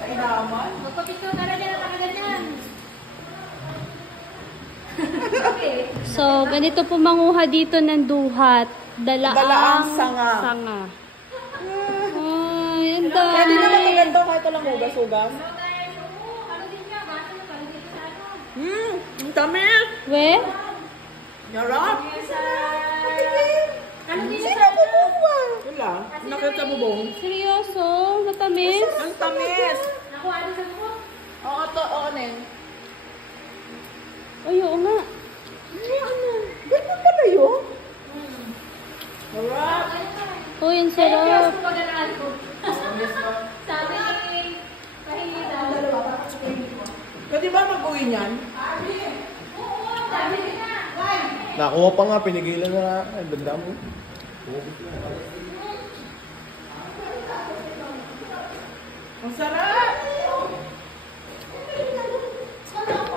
Kailangan. Magpapicture ka na dyan at nakaganyan. So, ganito po manguha dito ng duhat. Dalaang sanga. Ay, ang dami. Pwede naman maganda kahit walang hugas-hugas. Ang tamis. We? Yarap. Sino kumuha? Wala. Nakit sa bubong. Seryoso? Matamis? Ang tamis. Nakuha din sa mo? Oo, to. Oo, Nen. Ay, oo nga. Ano? Ganyan pala yun? Yarap. Uy, ang sarap. Sabi ni Kahina. Pwede ba mag-uwi niyan? Nakuha pa nga, pinigilan na. Ay, ganda mo. Ang sarap!